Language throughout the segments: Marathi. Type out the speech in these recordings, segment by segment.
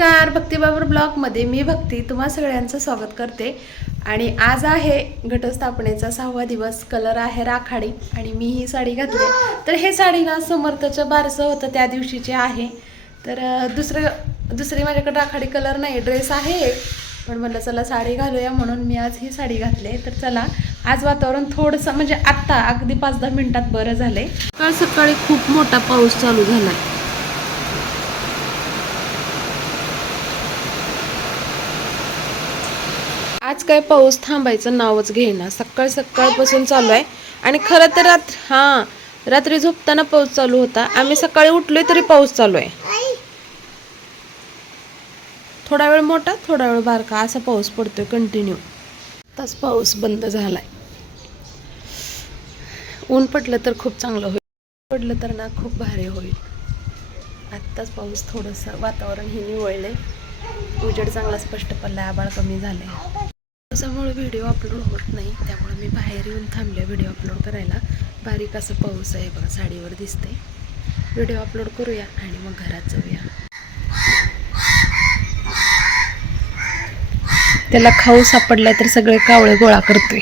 नमस्कार भक्तीबाबर ब्लॉगमध्ये मी भक्ती तुम्हा सगळ्यांचं स्वागत करते. आणि आज आहे घटस्थापनेचा सहावा दिवस कलर आहे राखाडी आणि मी ही साडी घातली तर हे साडी ना समर्थचं बारसं होतं त्या दिवशीचे आहे. तर दुसरं दुसरी माझ्याकडे राखाडी कलर नाही ड्रेस आहे पण म्हटलं चला साडी घालूया म्हणून मी आज ही साडी घातली तर चला आज वातावरण थोडंसं म्हणजे आत्ता अगदी पाच दहा मिनटात बरं झालं आहे काल सकाळी खूप मोठा पाऊस चालू झाला. आहे काय पाऊस थांबायचं नावच घेईना. सकाळ सकाळपासून चालू आहे. आणि खरं तर रात्र हां रात्री झोपताना पाऊस चालू होता. आम्ही सकाळी उठलोय तरी पाऊस चालू आहे. थोडा वेळ मोठा थोडा वेळ बारका असा पाऊस पडतोय कंटिन्यू आताच पाऊस बंद झालाय. ऊन पडलं तर खूप चांगलं होईल. पडलं तर ना खूप भारी होईल. आत्ताच पाऊस थोडंसं वातावरण हे निवळलंय. उजेड चांगला स्पष्ट पडला आबाळ कमी झाले पावसामुळे व्हिडिओ अपलोड होत नाही त्यामुळे मी बाहेर येऊन थांबले व्हिडिओ अपलोड करायला. बारीक असं पाऊस आहे बघा साडीवर दिसते व्हिडिओ अपलोड करूया आणि मग घरात जाऊया. त्याला खाऊ सापडलाय तर सगळे कावळे गोळा करतोय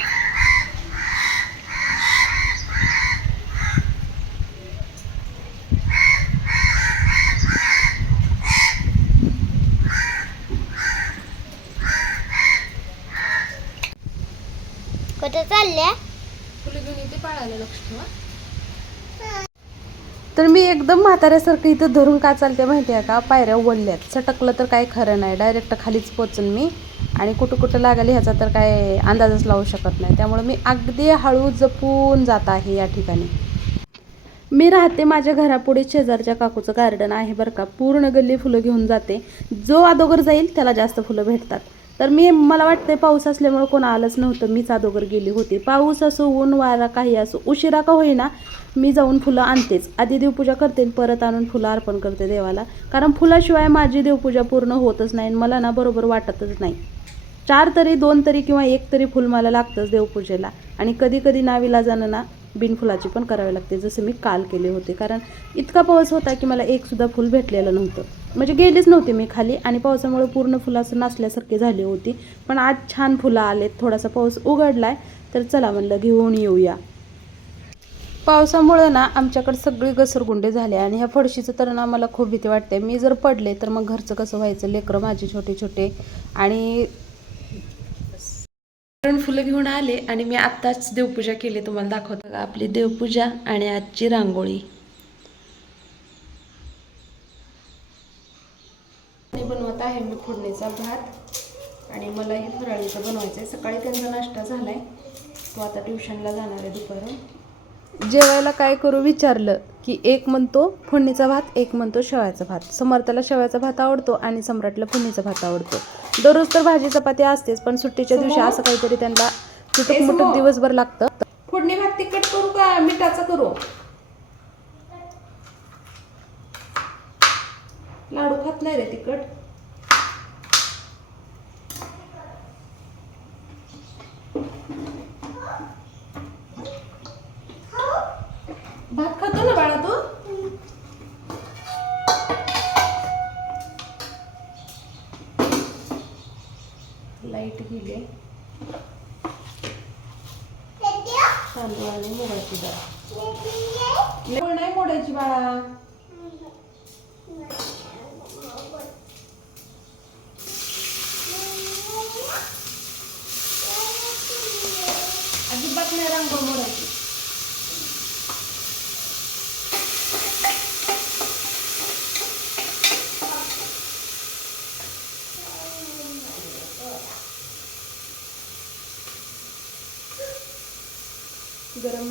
कुठं चालल्या फुलं घेऊन येते पाळायला लक्ष ठेवा तर मी एकदम म्हाताऱ्यासारखं इथं धरून का चालते माहिती आहे का? पायऱ्या ओढल्यात. सटकलं तर काय खरं नाही. डायरेक्ट खालीच पोचन मी. आणि कुठं कुठं लागेल ह्याचा तर काय अंदाजच लावू शकत नाही. त्यामुळे मी अगदी हळू जपून जात आहे या ठिकाणी. मी राहते माझ्या घरापुढे शेजारच्या काकूचं गार्डन आहे बरं का. पूर्ण गल्ली फुलं घेऊन जाते. जो अदोगर जाईल त्याला जास्त फुलं भेटतात. तर मी मला वाटते पाऊस असल्यामुळं कोण आलंच नव्हतं. मीच अगोदर गेली होती. पाऊस असो ऊन वारा काही असो उशिरा का होईना मी जाऊन फुलं आणतेच. आधी देवपूजा करते आणि परत आणून फुलं अर्पण करते देवाला. कारण फुलाशिवाय माझी देवपूजा पूर्ण होतच नाही आणि मला ना बरोबर वाटतच नाही. चार तरी दोन तरी किंवा एक तरी फुल मला लागतंच देवपूजेला. आणि कधी कधी नावीला जाणं ना बिनफुलाची पण करावी लागते जसं मी काल केले होते. कारण इतका पाऊस होता की मला एक सुद्धा फुल भेटलेलं नव्हतं. म्हणजे गेलीच नव्हती मी खाली आणि पावसामुळे पूर्ण फुलं असं नसल्यासारखी झाली होती. पण आज छान फुलं आलेत थोडासा पाऊस उघडलाय तर चला म्हणलं घेऊन येऊया. पावसामुळे ना आमच्याकडे सगळी घसरगुंडे झाले आणि ह्या फडशीचं तर ना मला खूप भीती वाटते. मी जर पडले तर मग घरचं कसं व्हायचं? लेकरं माझे छोटे छोटे आणि कारण फुलं घेऊन आले आणि मी आत्ताच देवपूजा केली तुम्हाला दाखवतो. का आपली देवपूजा आणि आजची रांगोळी. बनवत आहे मी फोडणीचा भात आणि मला हे फराळीचं बनवायचं आहे सकाळी त्यांचा नाश्ता झाला आहे तो आता ट्युशनला जाणार आहे दुपारून. जेवायला काय करू विचारलं की एक म्हणतो फोडणीचा भात एक म्हणतो शेवायचा भात. समर्थाला शेवायचा भात आवडतो आणि सम्राटला फोडणीचा भात आवडतो. दररोज तर भाजी चपाती असतेच पण सुट्टीच्या दिवशी असं काहीतरी त्यांना तुटक मुटक दिवसभर लागतं. फोडणी भात तिखट करू का? मिठाचं करू? लाडू खात नाही रे तिखट.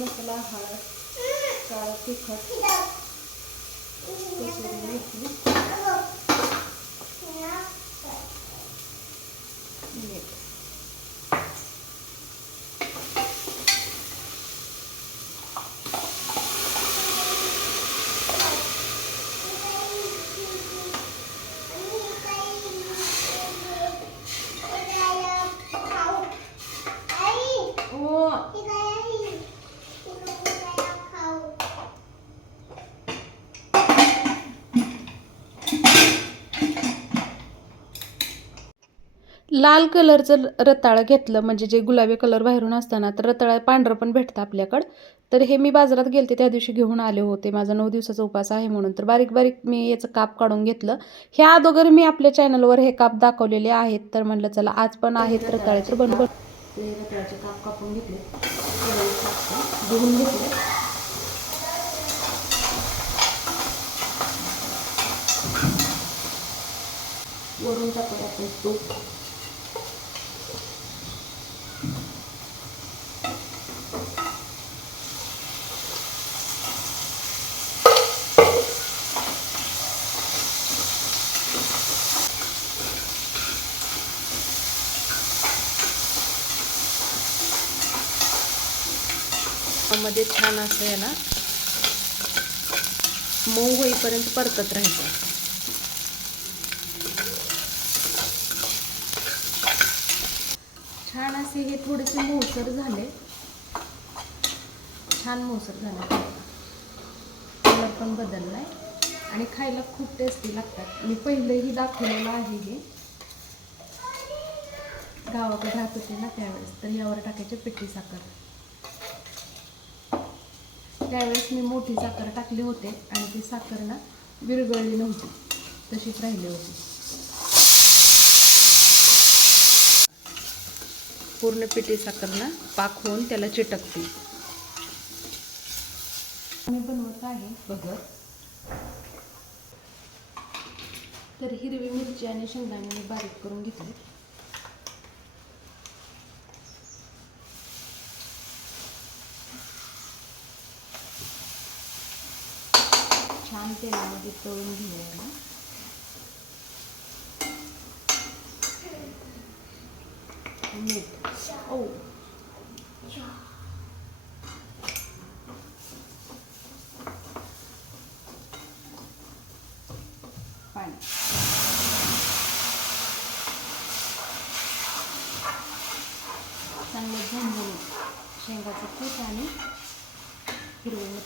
মশলা হয় চারটি Oh. लाल कलरचं रताळं घेतलं म्हणजे जे गुलाबी कलर बाहेरून असताना तर रताळा पांढरं पण भेटतं आपल्याकडं. तर हे मी बाजारात गेलते त्या दिवशी घेऊन आले होते. माझा नऊ दिवसाचा उपास आहे म्हणून. तर बारीक बारीक मी याचं काप काढून घेतलं. ह्या अगोदर मी आपल्या चॅनलवर हे काप दाखवलेले आहेत. तर म्हणलं चला आज पण आहेत रताळे तर बनवून रताळ्याचे काप कापून घेतले. धुवून घेतले. वरून टाकूया आपण तूप मध्ये छान असं याला मऊ होईपर्यंत परतत राहायचं. छान असे हे थोडेसे मोसर झाले. छान मोसर झाले. कलर पण बदललाय. आणि खायला खूप टेस्टी लागतात. मी पहिलंही दाखवलेलं आहे हे. गावाकडे राहत होते ना त्यावेळेस तर यावर टाकायचे पिठी साखर. त्यावेळेस मी मोठी साखर टाकली होते आणि ती साखर ना विरगळली नव्हती. तशीच राहिली होती. पूर्ण पिठी साखर ना पाक होऊन त्याला चिटकते. मी बनवत आहे भगर तर हिरवी मिरची आणि शेंगदाणे मी बारीक करून घेतले. छान तेलामध्ये तळून घेऊया ना मीठ ओ पाणी चांगलं झणझणीत शेंगाचं कूट आणि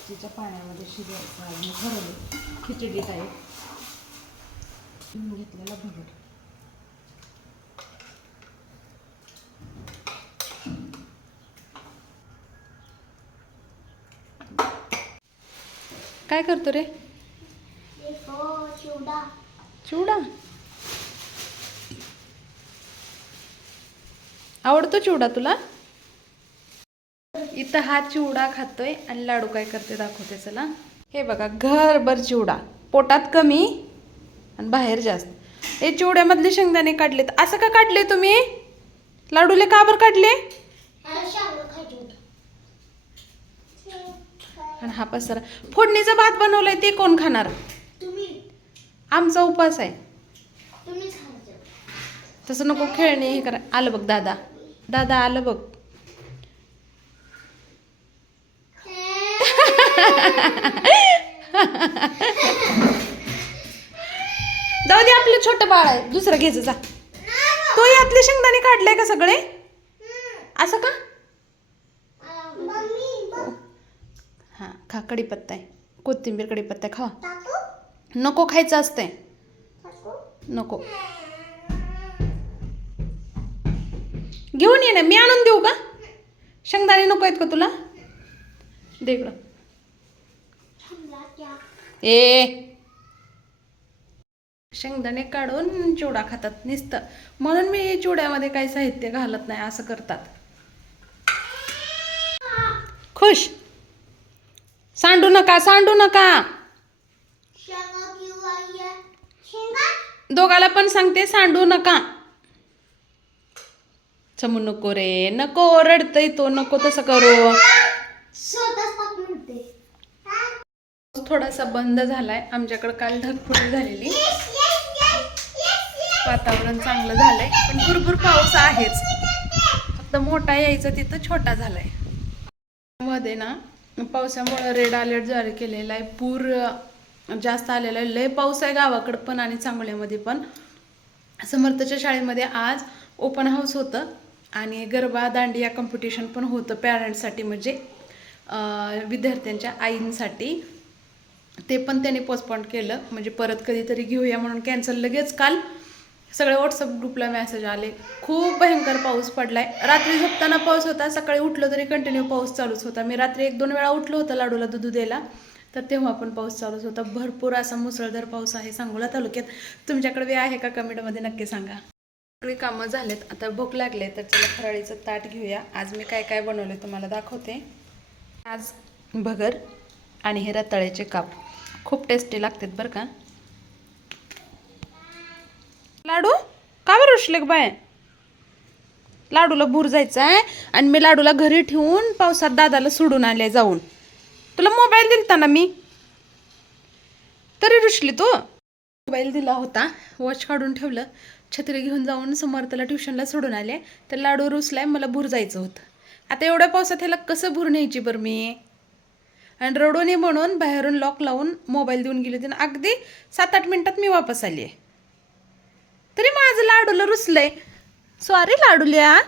मिरचीच्या पाण्यामध्ये शिजवायचं आणि भरवलं खिचडी टाईप घेतलेला भगर. काय करतो रे? हो चिवडा. चिवडा? आवडतो चिवडा तुला? इथं हा चिवडा खातोय आणि लाडू काय करते दाखवते चला. हे बघा घरभर चिवडा. पोटात कमी आणि बाहेर जास्त. हे चिवड्यामधले शेंगदाणे काढलेत. असं का काढले तुम्ही? लाडूले का बरं काढले? आणि हा पसारा. फोडणीचा भात बनवलाय ते कोण खाणार? आमचा उपास आहे. तसं नको खेळणे हे करा. आलं बघ दादा. दादा आलं बघ. जाऊ दे आपलं छोटं बाळ आहे. दुसरं घ्यायचं जा. तो यातले शेंगदाणे काढले का सगळे? असं का? हां खा कढीपत्ता आहे. कोथिंबीर कढीपत्ता खा नको खायचं असतंय. नको. घेऊन ये ना मी आणून देऊ का? शेंगदाणे नको आहेत का तुला? दे इकडं. ए. शेंगदाणे काढून चिवडा खातात नुसतं. म्हणून मी चिवड्यामध्ये काही साहित्य घालत नाही असं करतात. खुश. सांडू नका सांडू नका. दोघाला पण सांगते सांडू नका. चमू नको रे नको रडतय तो नको तसं करू. थोडासा बंद झाला आहे आमच्याकडं काल ढगफुटी झालेली. वातावरण चांगलं झालंय. पण भरपूर पाऊस आहेच. फक्त मोठा यायचा तिथं छोटा झालाय. मध्ये ना पावसामुळे रेड अलर्ट जारी केलेला आहे. पूर जास्त आलेला आहे. लय पाऊस आहे गावाकडं पण आणि चांगल्यामध्ये पण. समर्थच्या शाळेमध्ये आज ओपन हाऊस होतं. आणि गरबा दांडिया कॉम्पिटिशन पण होतं पॅरेंट्ससाठी म्हणजे विद्यार्थ्यांच्या आईंसाठी. ते पण त्याने पोस्टपॉन केलं. म्हणजे परत कधीतरी घेऊया म्हणून कॅन्सल लगेच काल सगळे व्हॉट्सअप ग्रुपला मेसेज आले. खूप भयंकर पाऊस पडलाय. रात्री झोपताना पाऊस होता. सकाळी उठलो तरी कंटिन्यू पाऊस चालूच होता. मी रात्री एक दोन वेळा उठलो होतं लाडूला दूध द्यायला. तर तेव्हा पण पाऊस चालूच होता. भरपूर असा मुसळधार पाऊस आहे सांगोला तालुक्यात. तुमच्याकडे वेळ आहे का? कमेंटमध्ये नक्की सांगा. सगळी कामं झालेत. आता भूक लागले तर चला फराळीचं ताट घेऊया. आज मी काय काय बनवले तुम्हाला दाखवते. आज भगर आणि हे रताळ्याचे काप. खूप टेस्टी लागतात बरं का. लाडू? का बरं उशले बाय लाडूला भूर जायचं आहे आणि मी लाडूला घरी ठेवून पावसात दादाला सोडून आले जाऊन. तुला मोबाईल दिलता ना मी. तरी रुशली तू. मोबाईल दिला होता. वॉच काढून ठेवलं. छत्री घेऊन जाऊन समर्थला ट्युशनला सोडून आले. तर लाडू रुसलाय मला भूर जायचं होतं. आता एवढ्या पावसात ह्याला कसं भूर न्यायची बरं मी? आणि रडू नये म्हणून बाहेरून लॉक लावून मोबाईल देऊन गेले होते. अगदी सात आठ मिनिटात मी वापस आली आहे. तरी माझं लाडूला रुसलंय. सॉरी लाडूल्या.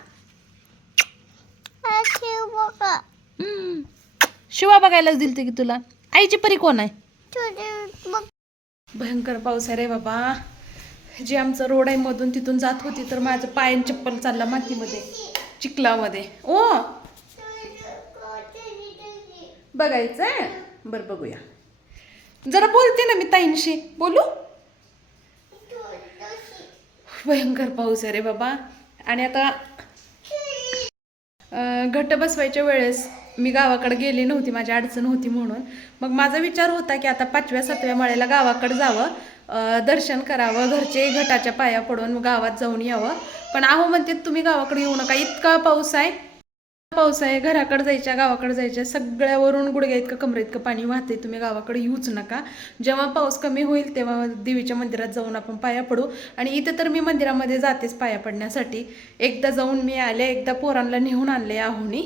शिवा बघायलाच दिलते की तुला. आईची परी कोण आहे? भयंकर पाऊस आहे रे बाबा. जे आमचं रोड आहे मधून तिथून जात होती तर माझं पायन चप्पल चालला मातीमध्ये. चिखलामध्ये. ओ! बघायचं आहे बरं बघूया. जरा बोलते ना मी ताईंशी. बोलू? भयंकर पाऊस आहे रे बाबा. आणि आता घट्ट बसवायच्या वेळेस मी गावाकडे गेली नव्हती माझी अडचण होती म्हणून. मग माझा विचार होता की आता पाचव्या सातव्या माळ्याला गावाकडे जावं दर्शन करावं घरचे घटाच्या पाया पडून गावात जाऊन यावं. पण आहो म्हणते तुम्ही गावाकडे येऊ नका इतका पाऊस आहे. पाऊस आहे घराकडे जायच्या गावाकडे जायच्या सगळ्यावरून गुडघ्या इतकं कमरे इतकं पाणी वाहते तुम्ही गावाकडे येऊच नका. जेव्हा पाऊस कमी होईल तेव्हा देवीच्या मंदिरात जाऊन आपण पाया पडू. आणि इथं तर मी मंदिरामध्ये जातेच पाया पडण्यासाठी. एकदा जाऊन मी आले एकदा पोरांना नेऊन आणले आहोनी.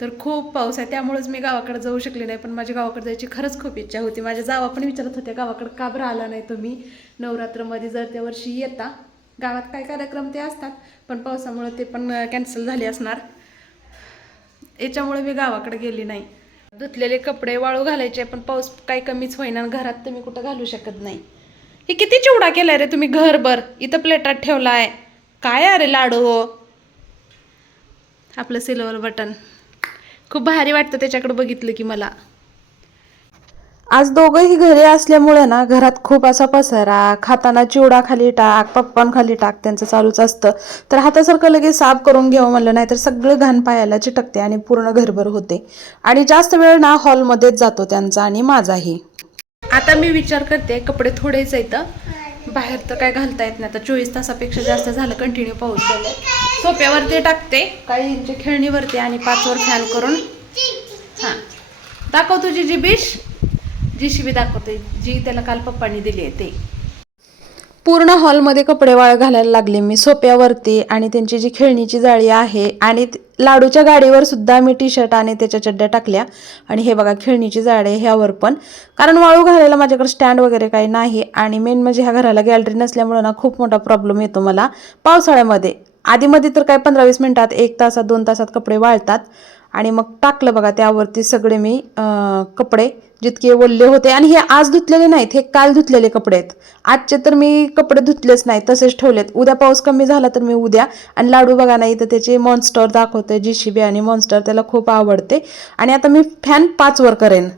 तर खूप पाऊस आहे त्यामुळेच मी गावाकडे जाऊ शकले नाही. पण माझ्या गावाकडे जायची खरंच खूप इच्छा होती. माझ्या जावा पण विचारत होत्या गावाकडे का बरं आला नाही तुम्ही? नवरात्रमध्ये जर त्या वर्षी येता. गावात काय कार्यक्रम ते असतात पण पावसामुळे ते पण कॅन्सल झाले असणार. याच्यामुळे मी गावाकडे गेली नाही. धुतलेले कपडे वाळू घालायचे पण पाऊस काही कमीच होईना आणि घरात तुम्ही कुठं घालू शकत नाही. हे किती चिवडा केलाय रे तुम्ही घरभर? इथं प्लेटात ठेवलाय. काय अरे लाडू हो? आपलं सिल्वर बटन खूप भारी वाटतं त्याच्याकडे बघितलं की मला. आज दोघंही घरी असल्यामुळे ना घरात खूप असा पसारा खाताना चिवडा खाली टाक पप्पान खाली टाक त्यांचं चालूच असतं. तर हातासारखं लगेच साफ करून घ्यावं म्हणलं नाही तर सगळं घाण पायाला चिटकते आणि पूर्ण घरभर होते. आणि जास्त वेळ ना हॉलमध्येच जातो त्यांचा आणि माझाही. आता मी विचार करते कपडे थोडेच आहेत. बाहेर तर काय घालता येत नाही. आता चोवीस तासापेक्षा जास्त झालं कंटिन्यू पाऊस झालं. सोप्यावरती टाकते काही इंची खेळणीवरती आणि पाचवर फॅन करून. हां. दाखव तुझी जी बिश. जी शिबी दाखवते जी त्याला काल पप्पांनी दिली आहे ते. पूर्ण हॉलमध्ये कपडे वाळ घालायला लागले मी सोप्यावरती आणि त्यांची जी खेळणीची जाळी आहे आणि लाडूच्या गाडीवर सुद्धा मी टी शर्ट आणि त्याच्या चड्ड्या टाकल्या. आणि हे बघा खेळणीची जाळी आहे ह्यावर पण. कारण वाळू घालायला माझ्याकडे स्टँड वगैरे काही नाही आणि मेन म्हणजे ह्या घराला गॅलरी नसल्यामुळं ना खूप मोठा प्रॉब्लेम येतो मला पावसाळ्यामध्ये. आधीमध्ये तर काय पंधरा वीस मिनिटात एक तासात दोन तासात कपडे वाळतात. आणि मग टाकलं बघा त्यावरती सगळे मी कपडे जितके ओलले होते आणि हे आज धुतलेले नाहीत हे काल धुतलेले कपडे आहेत. आजचे तर मी कपडे धुतलेच नाही तसेच ठेवलेत. उद्या पाऊस कमी झाला तर मी उद्या आणि लाडू बघा नाही तर त्याचे मॉन्स्टर दाखवते जी शिबी आणि मॉन्स्टर त्याला खूप आवडते. आणि आता मी फॅन पाचवर करेन.